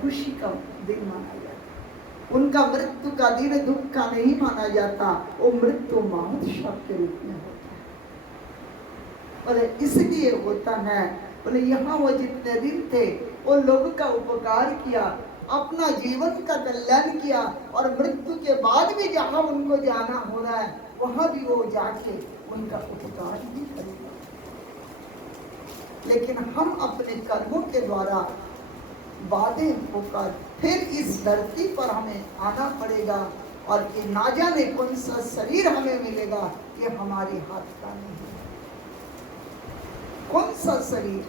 खुशी का दिन माना जाता। उनका मृत्यु का दिन दुख का नहीं माना जाता, वो मृत्यु महोत्सव के रूप में होता है। बोले इसलिए होता है, बोले यहाँ वो जितने दिन थे वो लोगों का उपकार किया, अपना जीवन का कल्याण किया, और मृत्यु के बाद भी जहाँ उनको जाना हो रहा है वहां भी वो जाके उनका उपकार भी करेगा। लेकिन हम अपने कर्मों के द्वारा बाधे होकर फिर इस धरती पर हमें आना पड़ेगा, और ये ना जाने कौन सा शरीर हमें मिलेगा, ये हमारे हाथ का नहीं है। कौन सा शरीर,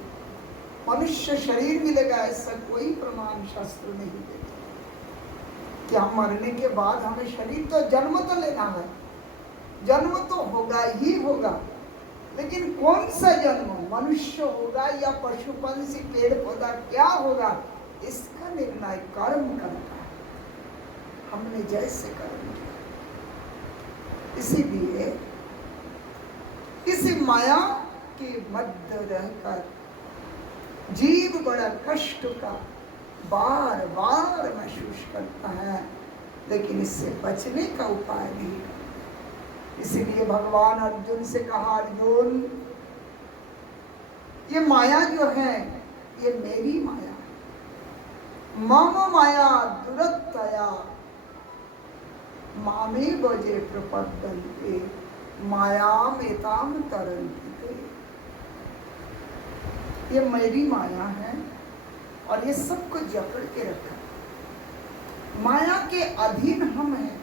मनुष्य शरीर मिलेगा ऐसा कोई प्रमाण शास्त्र नहीं देता। क्या मरने के बाद हमें शरीर, तो जन्म तो लेना है, जन्म तो होगा ही होगा, लेकिन कौन सा जन्म, मनुष्य होगा या पशु पंछी पेड़ पौधा, क्या होगा, इसका निर्णय कर्म करता है। हमने जैसे कर्म किया, इसीलिए इसी माया के मध्य रहकर जीव बड़ा कष्ट का बार बार महसूस करता है, लेकिन इससे बचने का उपाय नहीं। इसीलिए भगवान अर्जुन से कहा, अर्जुन ये माया जो है ये मेरी माया है, मम माया दुरत्तया मामे बजे प्रपद्यन्ते मायामेतां तरन्ति ते। ये मेरी माया है और ये सबको जकड़ के रखा। माया के अधीन हम हैं।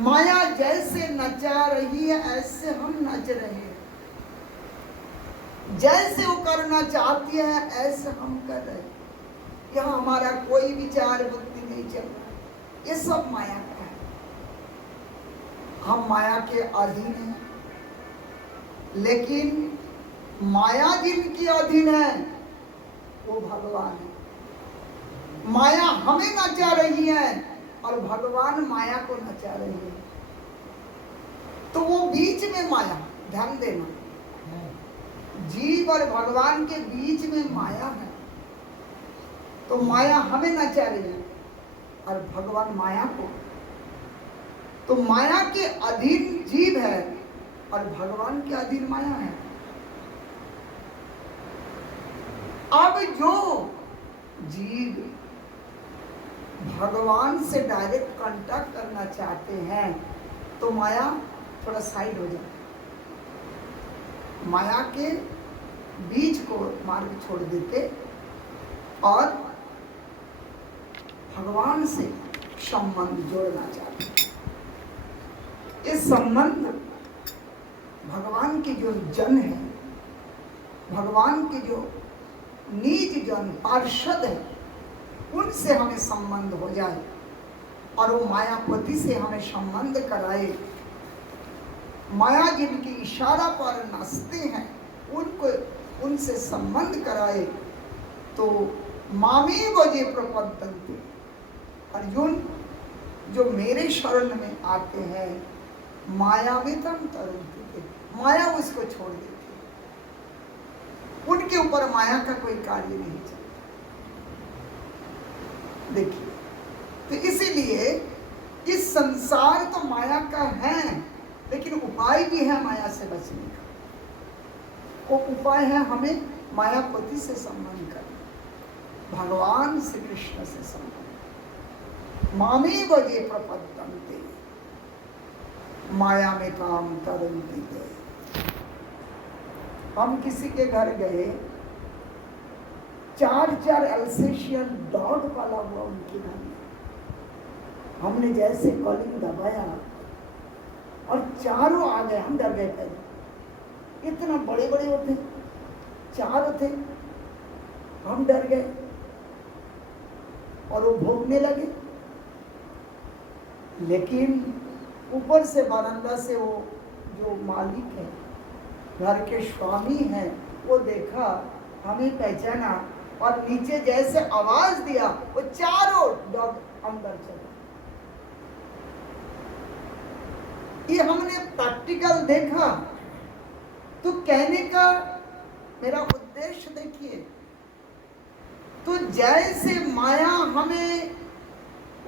माया जैसे नचा रही है ऐसे हम नच रहे हैं, जैसे वो करना चाहती है ऐसे हम कर रहे हैं। यहाँ हमारा कोई विचार बुद्धि नहीं चल रहा, ये सब माया का है। हम माया के अधीन हैं, लेकिन माया जिनकी अधीन है वो भगवान है। माया हमें नचा रही है और भगवान माया को नचा रही है, तो वो बीच में माया, ध्यान देना, जीव और भगवान के बीच में माया है। तो माया हमें नचा रही है और भगवान माया को, तो माया के अधीन जीव है और भगवान के अधीन माया है। अब जो जीव भगवान से डायरेक्ट कांटेक्ट करना चाहते हैं तो माया थोड़ा साइड हो जाए, माया के बीच को मार्ग छोड़ देते और भगवान से संबंध जोड़ना चाहते। ये संबंध भगवान के जो जन है, भगवान के जो निज जन पार्षद है, उनसे हमें संबंध हो जाए और वो मायापति से हमें संबंध कराए। माया जिनके इशारा पर नाचते हैं उनको, उनसे संबंध कराए तो मामे बजे प्रपद्यन्ते। अर्जुन जो मेरे शरण में आते हैं मायामेतां तरन्ति, माया उसको छोड़ देती है, उनके ऊपर माया का कोई कार्य नहीं चलता। देखिए, तो इसीलिए इस संसार तो माया का है, लेकिन उपाय भी है माया से बचने का। वो उपाय है हमें मायापति से संबंध करना, भगवान श्री कृष्ण से संबंध। मामे बजे प्रपद्यन्ते मायामेतां तरन्ति ते। हम किसी के घर गए, 4 अल्सेशियन डॉग पाला हुआ उनके घर में। हमने जैसे कॉलिंग दबाया और चारों आ गए, हम डर गए पहले, इतना बड़े बड़े होते, 4 थे, हम डर गए और वो भौंकने लगे। लेकिन ऊपर से बरामदा से वो जो मालिक है, घर के स्वामी हैं, वो देखा, हमें पहचाना और नीचे जैसे आवाज दिया वो चारों डॉग अंदर चले। ये हमने प्रैक्टिकल देखा। तो कहने का मेरा उद्देश्य देखिए, तो जैसे माया हमें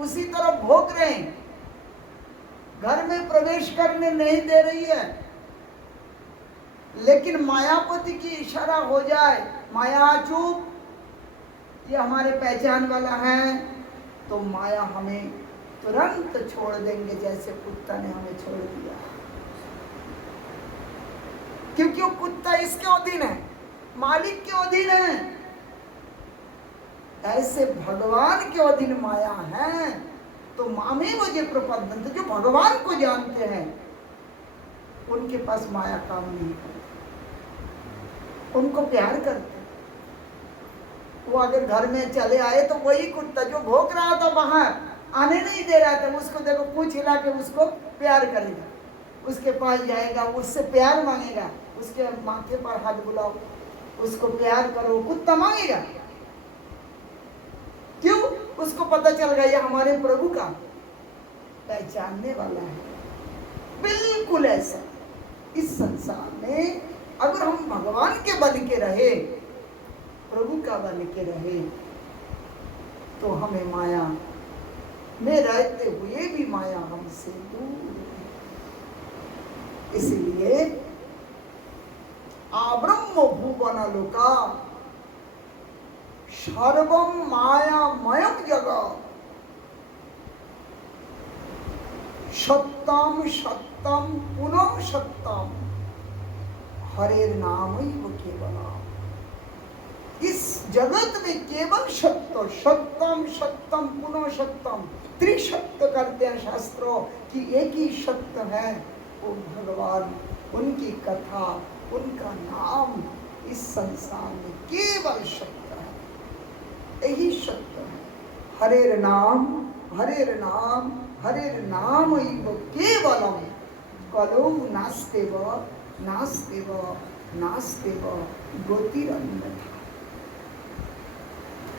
उसी तरह भोग रहे हैं, घर में प्रवेश करने नहीं दे रही है, लेकिन मायापति की इशारा हो जाए, माया चुप, ये हमारे पहचान वाला है, तो माया हमें तुरंत छोड़ देंगे, जैसे कुत्ता ने हमें छोड़ दिया। क्योंकि वो कुत्ता इसके अधीन है, मालिक के अधीन है। ऐसे भगवान के अधीन माया है। तो मामेव जे प्रपद्यन्ते, जो भगवान को जानते हैं उनके पास माया काम नहीं करती, उनको प्यार करते। वो अगर घर में चले आए तो वही कुत्ता जो भौंक रहा था बाहर, आने नहीं दे रहा था, उसको देखो पूंछ हिला के उसको प्यार करेगा, उसके पास जाएगा, उससे प्यार मांगेगा, उसके माथे पर हाथ बुलाओ, उसको प्यार करो, कुत्ता मांगेगा। क्यों? उसको पता चल गया ये हमारे प्रभु का पहचानने वाला है। बिल्कुल ऐसा इस संसार में अगर हम भगवान के बन के रहे, प्रभु का बन के रहे, तो हमें माया में रहते हुए भी माया हमसे दूर है। इसलिए आब्रह्म भुवन लोका सर्वम मायामयम जगत् सत्यम सत्यम पुनः सत्यम हरेर नामैव केवलम्। इस जगत में केवल सत्य, सत्यम सत्यम पुनः सत्यम, त्रिसत्य करते हैं शास्त्रों कि एक ही सत्य है, वो भगवान, उनकी कथा, उनका नाम इस संसार में केवल सत्य है, यही सत्य है। हरेर नाम हरेर नाम हरेर नाम केवलम कलौ नास्तेव नास्तेव नास्तेव गतिरन्यथा।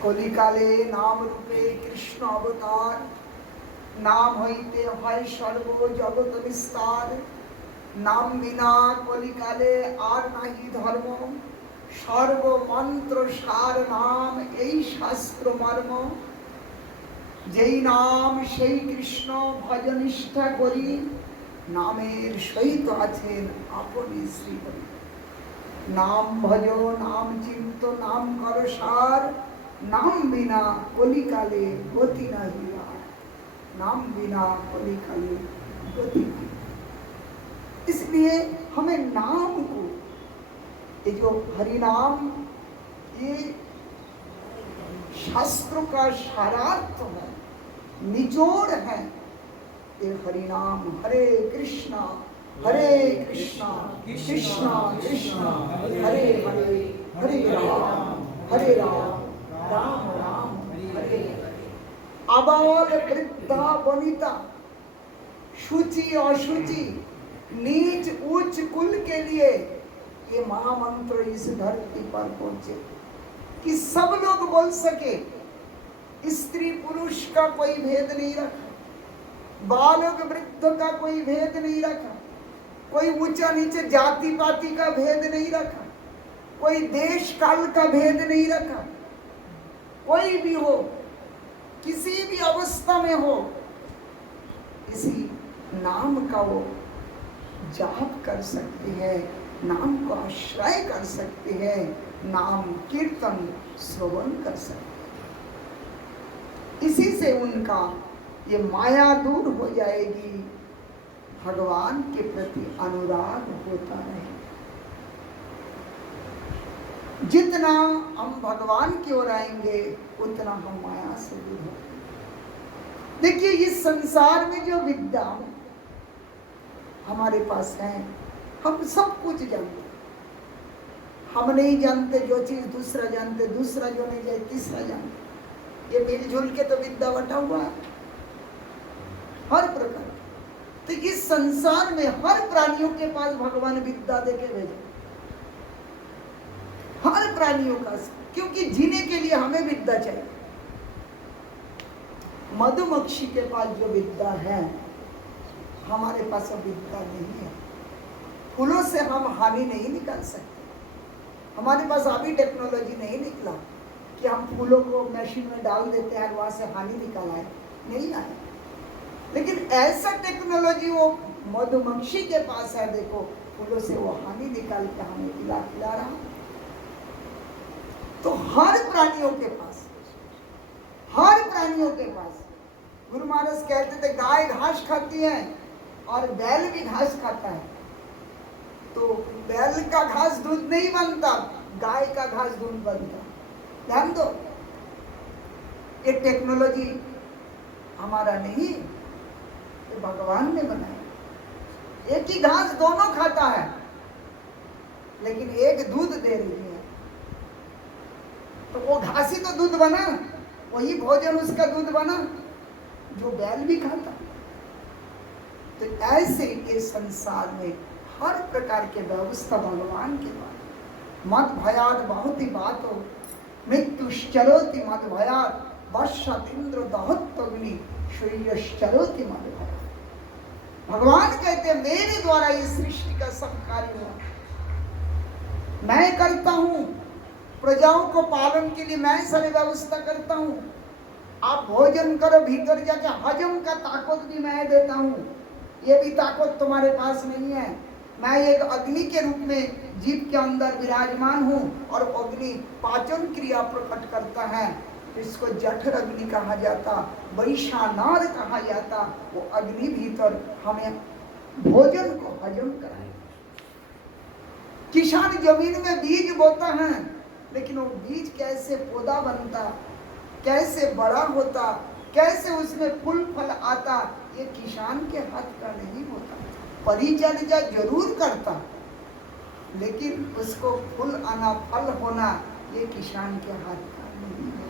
कलिकाले नाम रूपे कृष्ण अवतार, नाम हईते হয় सर्व जगत विस्तार। नाम बिना कलिकाले आर नाही धर्म, सर्व मंत्र सार नाम এই শাস্ত্র মর্ম। যেই নাম সেই কৃষ্ণ ভজনিষ্ঠা করি, নামের সহিত আছেন আপনি শ্রীহরি। নাম ভজ নাম চিন্ত নাম কর সার, नाम बिना कलिकाले गति नहीं आए, नाम बिना कलिकाले गति नहीं। इसलिए हमें नाम को, ये जो हरि नाम, ये शास्त्रों का सारार्थ है, निचोड़ है। ये हरि नाम, हरे कृष्णा कृष्णा कृष्णा हरे हरे, हरे राम राम राम हरे। आबाल वृद्धा वनिता, शुचि अशुचि, नीच उच्च कुल के लिए ये महामंत्र इस धरती पर पहुंचे कि सब लोग बोल सके। स्त्री पुरुष का कोई भेद नहीं रखा, बालक वृद्ध का कोई भेद नहीं रखा, कोई ऊंचा नीचे जाति पाति का भेद नहीं रखा, कोई देश काल का भेद नहीं रखा। कोई भी हो, किसी भी अवस्था में हो, इसी नाम का वो जाप कर सकते हैं, नाम को आश्रय कर सकते हैं, नाम कीर्तन श्रवण कर सकते हैं। इसी से उनका ये माया दूर हो जाएगी, भगवान के प्रति अनुराग होता रहे। जितना हम भगवान की ओर आएंगे उतना हम माया से दूर होंगे। देखिए इस संसार में जो विद्या हमारे पास है, हम सब कुछ जानते, हम नहीं जानते जो चीज दूसरा जानते, दूसरा जो नहीं जाए तीसरा जानते। ये मिलजुल के तो विद्या बटा हुआ है हर प्रकार। तो इस संसार में हर प्राणियों के पास भगवान विद्या देके भेजे, हर प्राणियों का, क्योंकि जीने के लिए हमें विद्या चाहिए। मधुमक्खी के पास जो विद्या है, हमारे पास अब विद्या नहीं है। फूलों से हम हानि नहीं निकाल सकते, हमारे पास अभी टेक्नोलॉजी नहीं निकला। कि हम फूलों को मशीन में डाल देते हैं और वहां से हानि निकाल आए, नहीं आए। लेकिन ऐसा टेक्नोलॉजी वो मधुमक्खी के पास है, देखो फूलों से वो हानि निकाल के हमें खिला रहा। तो हर प्राणियों के पास, हर प्राणियों के पास, गुरु महाराज कहते थे गाय घास खाती है और बैल भी घास खाता है। तो बैल का घास दूध नहीं बनता, गाय का घास दूध बनता। ध्यान दो, ये टेक्नोलॉजी हमारा नहीं, ये भगवान ने बनाया। एक ही घास दोनों खाता है, लेकिन एक दूध दे रही है। तो वो घास ही तो दूध बना, वही भोजन उसका दूध बना जो बैल भी खाता। तो ऐसे ये संसार में हर प्रकार के व्यवस्था भगवान के द्वारा। मत भयाद बहुत ही बात हो, मृत्युश्चरोति मत भयाद, वर्षत इंद्र दहत अग्नि सूर्यश्चरोति मत भयाद। भगवान कहते हैं मेरे द्वारा ये सृष्टि का सब कार्य हुआ, मैं करता हूं, प्रजाओं को पालन के लिए मैं सारी व्यवस्था करता हूं। आप भोजन करो, भीतर जाके हजम का ताकत भी मैं देता हूं, ये भी ताकत तुम्हारे पास नहीं है। मैं एक अग्नि के रूप में जीव के अंदर विराजमान हूं और अग्नि पाचन क्रिया प्रकट करता है। इसको जठर अग्नि कहा जाता, वैशानार कहा जाता। वो अग्नि भीतर हमें भोजन को हजम कराए। किसान जमीन में बीज बोता है, लेकिन वो बीज कैसे पौधा बनता, कैसे बड़ा होता, कैसे उसमें फूल फल आता, ये किसान के हाथ का नहीं होता। परिचर्या जरूर करता, लेकिन उसको फूल आना, फल होना, ये किसान के हाथ का नहीं है।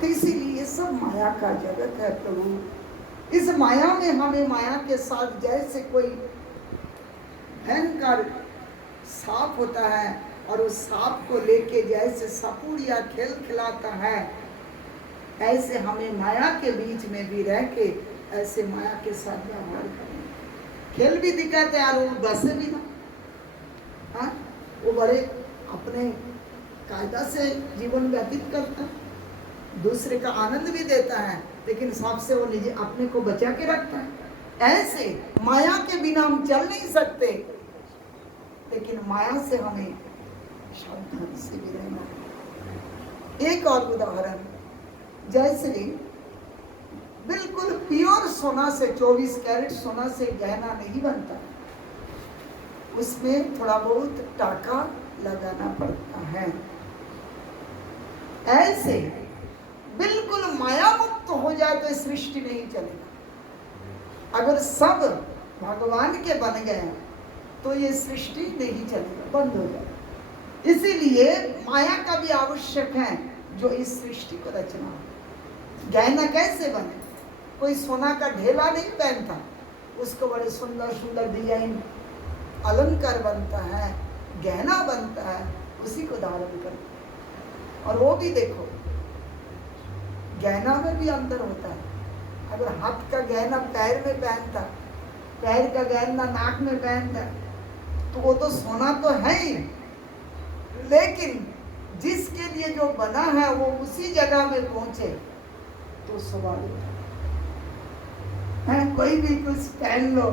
तो इसीलिए सब माया का जगत है प्रभु। इस माया में हमें माया के साथ जैसे कोई भयंकर सांप होता है और उस सांप को लेके जैसे सपूरिया खेल खिलाता है, ऐसे हमें माया के बीच में भी रह के ऐसे माया के साथ व्यवहार करें। खेल भी दिखाते यार, वो बसे भी ना, हाँ वो बड़े अपने कायदा से जीवन व्यतीत करता है, दूसरे का आनंद भी देता है, लेकिन सबसे वो निजी अपने को बचा के रखता है। ऐसे माया के बिना हम चल नहीं सकते, लेकिन माया से हमें सावधान से भी रहना। एक और उदाहरण, जैसे बिल्कुल प्योर सोना से, 24 कैरेट सोना से गहना नहीं बनता, उसमें थोड़ा बहुत टाका लगाना पड़ता है। ऐसे बिल्कुल माया मुक्त हो जाए तो सृष्टि नहीं चलेगा। अगर सब भगवान के बन गए तो ये सृष्टि नहीं चलेगा, बंद हो जाएगा। इसीलिए माया का भी आवश्यक है जो इस सृष्टि को रचना। गहना कैसे बने? कोई सोना का ढेला नहीं पहनता, उसको बड़े सुंदर सुंदर डिजाइन अलंकार बनता है, गहना बनता है, उसी को धारण करते हैं। और वो भी देखो, गहना में भी अंतर होता है। अगर हाथ का गहना पैर में पहनता, पैर का गहना नाक में पहनता, तो वो तो सोना तो है ही, लेकिन जिसके लिए जो बना है वो उसी जगह में पहुंचे तो स्वाभाविक है। कोई भी कुछ पहन लो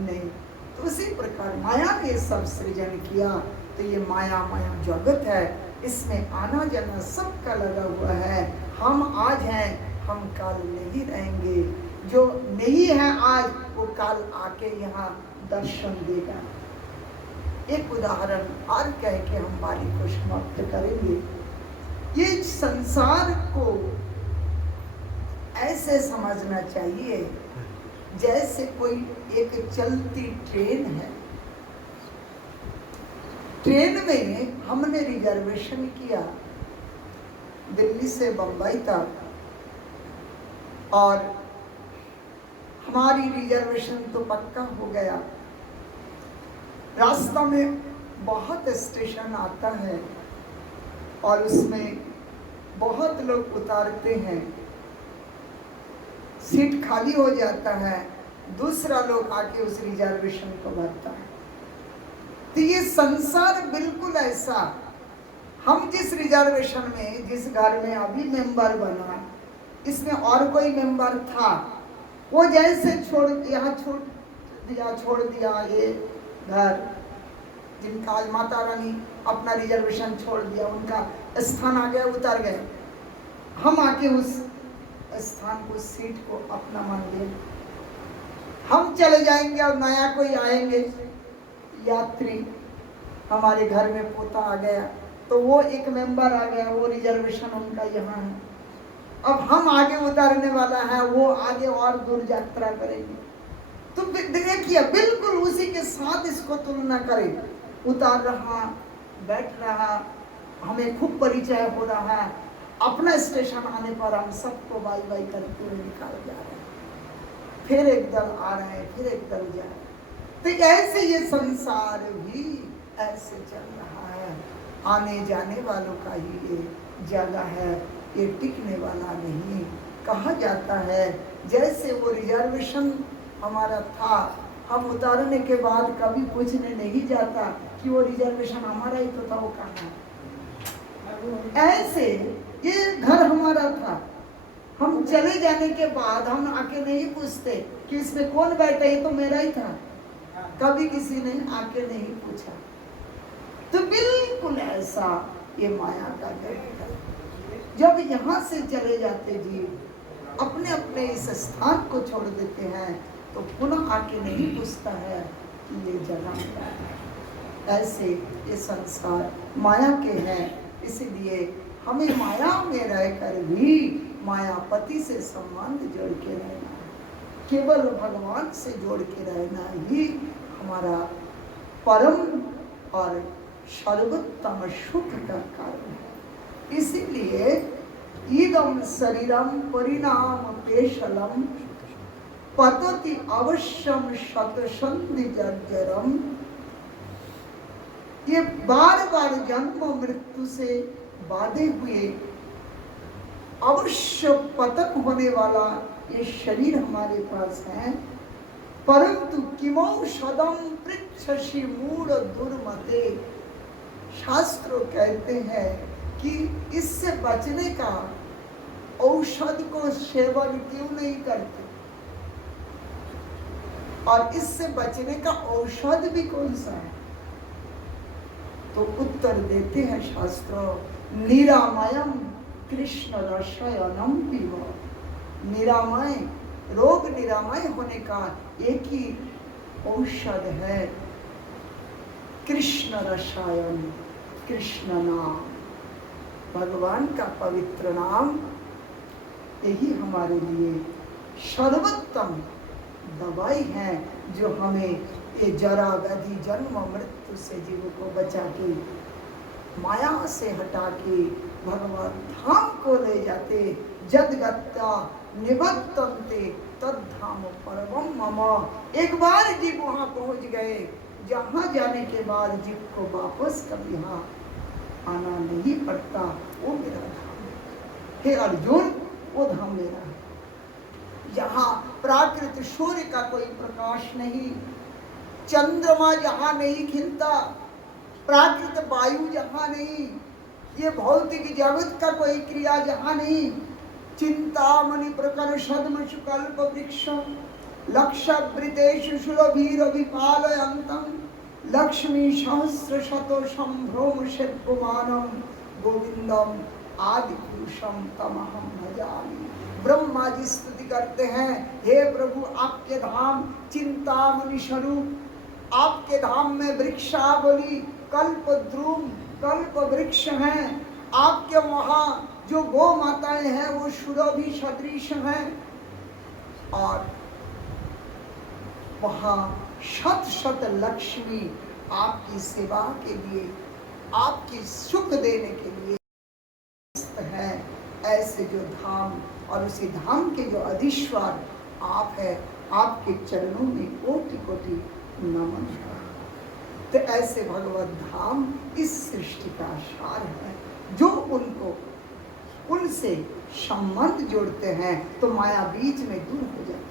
नहीं। तो उसी प्रकार माया ने सब सृजन किया। तो ये माया माया जगत है, इसमें आना जाना सबका लगा हुआ है। हम आज हैं, हम कल नहीं रहेंगे। जो नहीं है आज, वो कल आके यहाँ दर्शन देगा। एक उदाहरण और कह के हम बारी को समाप्त करेंगे। ये संसार को ऐसे समझना चाहिए जैसे कोई एक चलती ट्रेन है। ट्रेन में हमने रिजर्वेशन किया दिल्ली से बंबई तक, और हमारी रिजर्वेशन तो पक्का हो गया। रास्ता में बहुत स्टेशन आता है और उसमें बहुत लोग उतारते हैं, सीट खाली हो जाता है, दूसरा लोग आके उस रिजर्वेशन को भरता है। तो ये संसार बिल्कुल ऐसा, हम जिस रिजर्वेशन में, जिस घर में अभी मेंबर बना, इसमें और कोई मेंबर था, वो जैसे यहाँ छोड़ दिया ये घर, जिनका आज माता रानी अपना रिजर्वेशन छोड़ दिया, उनका स्थान आ गया, उतर गए, हम आके उस स्थान को, सीट को अपना मान लिए, हम चले जाएंगे और नया कोई आएंगे यात्री, हमारे घर में पोता आ गया तो वो एक मेंबर आ गया, वो रिजर्वेशन उनका यहाँ है, अब हम आगे उतरने वाला है, वो आगे और दूर यात्रा करेंगे। तो देखिए बिल्कुल उसी के साथ इसको तुलना करें, उतार रहा, बैठ रहा, हमें खूब परिचय हो रहा है, अपना स्टेशन आने पर हम सबको बाई बाई करते हुए निकाल जा रहे हैं, फिर एक दल आ रहे हैं, फिर एक दल जा रहे हैं। तो ऐसे ये संसार भी ऐसे चल रहा है, आने जाने वालों का ही ये जगह है, ये टिकने वाला नहीं। कहा जाता है जैसे वो रिजर्वेशन हमारा था, हम उतारने के बाद कभी पूछने नहीं जाता कि वो रिजर्वेशन हमारा ही तो था, वो कहाँ है। ऐसे ये घर हमारा था, हम चले जाने के बाद हम आके नहीं पूछते कि इसमें कौन बैठा, ये तो मेरा ही था, कभी किसी ने आके नहीं पूछा। तो बिल्कुल ऐसा ये माया का जगत है। जब यहाँ से चले जाते जीव अपने अपने इस स्थान को छोड़ देते हैं तो पुनः आके नहीं पूछता है कि ये जगह क्या है। ऐसे ये संसार माया के हैं, इसीलिए हमें माया में रहकर भी मायापति से संबंध जोड़ के रहना है, केवल भगवान से जोड़ के रहना ही हमारा परम और सर्वोत्तम सुख का कारण है। इसीलिए इदम शरीरम परिणाम पेशलम पतति अवश्यम शतसंधि जर्जरम, ये बार बार जन्म मृत्यु से बाधे हुए अवश्य पतन होने वाला ये शरीर हमारे पास है, परंतु किमौषधम पृच्छसि मूढ़ दुर्मते, शास्त्रों कहते हैं कि इससे बचने का औषध को सेवन क्यों नहीं करते, और इससे बचने का औषध भी कौन सा है। तो उत्तर देते हैं शास्त्रों, निरामयम कृष्ण रसायनम पीव, निरामय रोग निरामय होने का एक ही औषध है कृष्ण रसायन, कृष्ण नाम, भगवान का पवित्र नाम, यही हमारे लिए सर्वोत्तम दवाई है जो हमें ये जरा व्याधि जन्म मृत्यु से जीव को बचा के, माया से हटा के भगवान धाम को ले जाते। जदगत्या निबद्धन्ते तद्धाम परमम मम, एक बार जीव वहाँ पहुँच गए जहाँ जाने के बाद जीव को वापस कभी यहाँ आना नहीं पड़ता, वो मेरा धाम है। हे अर्जुन, वो धाम मेरा है, यहाँ प्राकृत सूर्य का कोई प्रकाश नहीं, चंद्रमा जहाँ नहीं खिलता, प्राकृत वायु जहाँ नहीं, ये भौतिक जगत का कोई क्रिया जहाँ नहीं, चिंतामणि प्रकर्षद्म सुकल्प वृक्ष लक्षवृतेषु सुरभिरभिपालयन्तं लक्ष्मी सहस्र शतो संभ्रम शिल्पमानं गोविंदम आदि पुरुषम तमहम भजामि। ब्रह्मा जी स्तुति करते हैं, हे प्रभु आपके धाम चिंतामणि स्वरूप, आपके धाम में वृक्षावली कल्प द्रुम कल्प वृक्ष हैं, आपके वहाँ जो गो माताएं हैं वो सुरभि सदृश हैं, और वहाँ शत शत लक्ष्मी आपकी सेवा के लिए, आपकी सुख देने के लिए है। ऐसे जो धाम और उसी धाम के जो अधीश्वर आप है, आपके चरणों में कोटि कोटि नमन है। तो ऐसे भगवत धाम इस सृष्टि का सार है, जो उनको उनसे संबंध जोड़ते हैं तो माया बीच में दूर हो जाती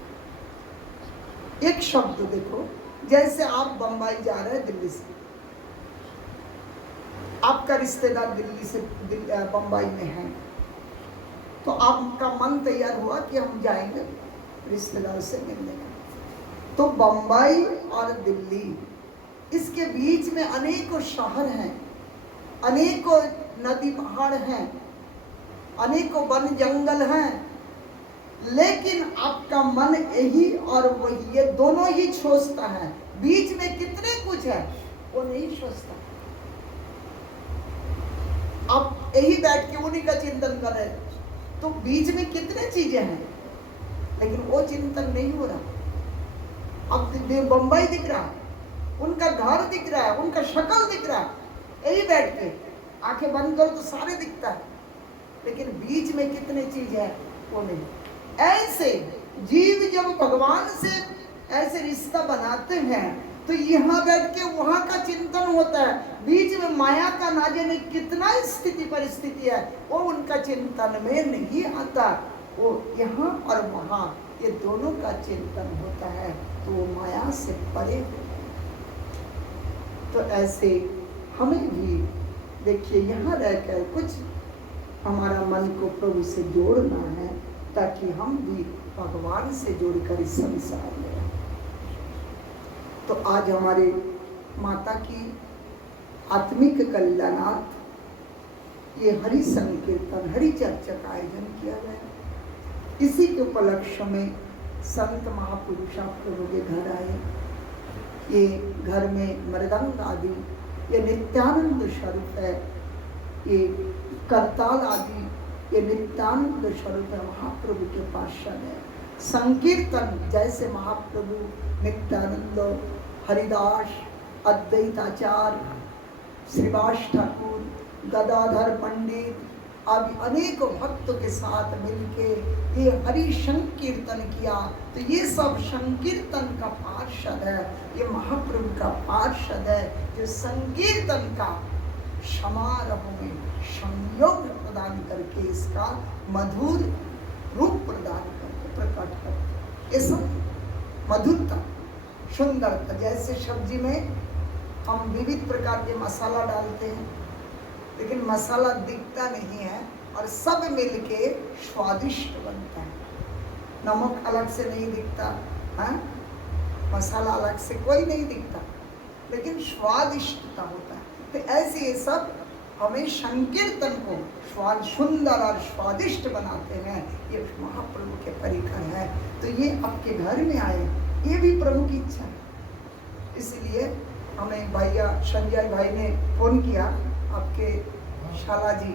है। एक शब्द देखो, जैसे आप बंबई जा रहे हैं दिल्ली से, आपका रिश्तेदार दिल्ली से बम्बई में है, तो आपका मन तैयार हुआ कि हम जाएंगे रिश्तेदार से मिलने। तो बम्बई और दिल्ली, इसके बीच में अनेकों शहर हैं, अनेकों नदी पहाड़ हैं, अनेकों वन जंगल हैं, लेकिन आपका मन यही और वही, ये दोनों ही सोचता है। बीच में कितने कुछ है वो नहीं सोचता। आप यही बैठ के उन्हीं का चिंतन कर रहे, तो बीच में कितने चीजें हैं, लेकिन वो चिंतन नहीं हो रहा। अब बम्बई दिख रहा है, उनका घर दिख रहा है, उनका शक्ल दिख रहा है, यही बैठ के आंखें बंद करो तो सारे दिखता है, लेकिन बीच में कितने चीज है वो नहीं। ऐसे जीव जब भगवान से ऐसे रिश्ता बनाते हैं तो यहाँ बैठ के वहां का चिंतन होता है। बीच में माया का ना जाने कितना स्थिति परिस्थिति है, वो उनका चिंतन में नहीं आता। वो यहाँ और वहाँ ये दोनों का चिंतन होता है, तो वो माया से परे हो। तो ऐसे हमें भी देखिए यहाँ रहकर कुछ हमारा मन को प्रभु से जोड़ना है, ताकि हम भी भगवान से जुड़कर इस संसार में रहें। तो आज हमारे माता की आत्मिक कल्याणार्थ ये हरि संकीर्तन, हरि चर्चा का आयोजन किया गया। इसी के उपलक्ष्य में संत महापुरुष प्रभु के घर आए। ये घर में मृदंग आदि, ये नित्यानंद स्वरूप है, ये करताल आदि, ये नित्यानंद स्वरूप है, महाप्रभु के पार्षद है। संकीर्तन जैसे महाप्रभु नित्यानंद, हरिदास, अद्वैताचार्य, श्रीवास ठाकुर, गदाधर पंडित आदि अनेकों भक्तों के साथ मिलके ये हरि संकीर्तन किया। तो ये सब संकीर्तन का पार्षद है, ये महाप्रभु का पार्षद है, जो संकीर्तन का समारोह में संयोग प्रदान करके इसका मधुर रूप प्रदान करके प्रकट करते। ये सब मधुरता, सुंदरता, जैसे सब्जी में हम विविध प्रकार के मसाला डालते हैं, लेकिन मसाला दिखता नहीं है और सब मिलके स्वादिष्ट बनता है। नमक अलग से नहीं दिखता है, मसाला अलग से कोई नहीं दिखता, लेकिन स्वादिष्टता होता है। तो ऐसे ये सब हमें संकीर्तन को स्वाद सुंदर और स्वादिष्ट बनाते हैं। ये महाप्रभु के परिकर है। तो ये आपके घर में आए, ये भी प्रभु की इच्छा है। इसलिए हमें भैया संजय भाई ने फोन किया, आपके शाला जी,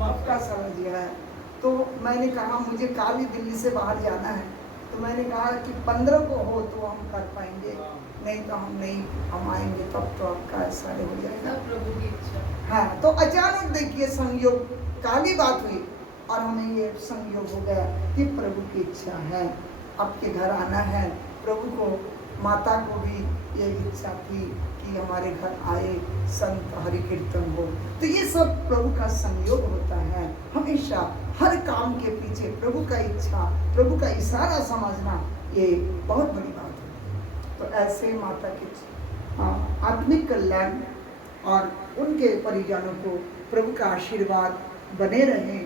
आपका शाला जी है, तो मैंने कहा मुझे काल ही दिल्ली से बाहर जाना है। तो मैंने कहा कि 15 को हो तो हम कर पाएंगे, नहीं तो हम नहीं, हम आएंगे तब तो आपका ऐसा हो जाएगा। प्रभु की इच्छा। हाँ, तो अचानक देखिए संयोग, काली बात हुई और हमें ये संयोग हो गया कि प्रभु की इच्छा है, आपके घर आना है। प्रभु को, माता को भी ये इच्छा थी कि हमारे घर आए, संत हरि कीर्तन हो। तो ये सब प्रभु का संयोग होता है। हमेशा हर काम के पीछे प्रभु का इच्छा, प्रभु का इशारा समझना, ये बहुत बड़ी बात है। तो ऐसे माता के आत्मिक कल्याण और उनके परिजनों को प्रभु का आशीर्वाद बने रहे,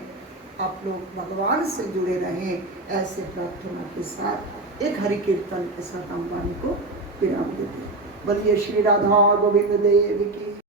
आप लोग भगवान से जुड़े रहें, ऐसे प्रार्थना के साथ एक हरि कीर्तन के साथ हम वाणी को विराम देते हैं। बोलिए श्री राधा गोविंद देव की।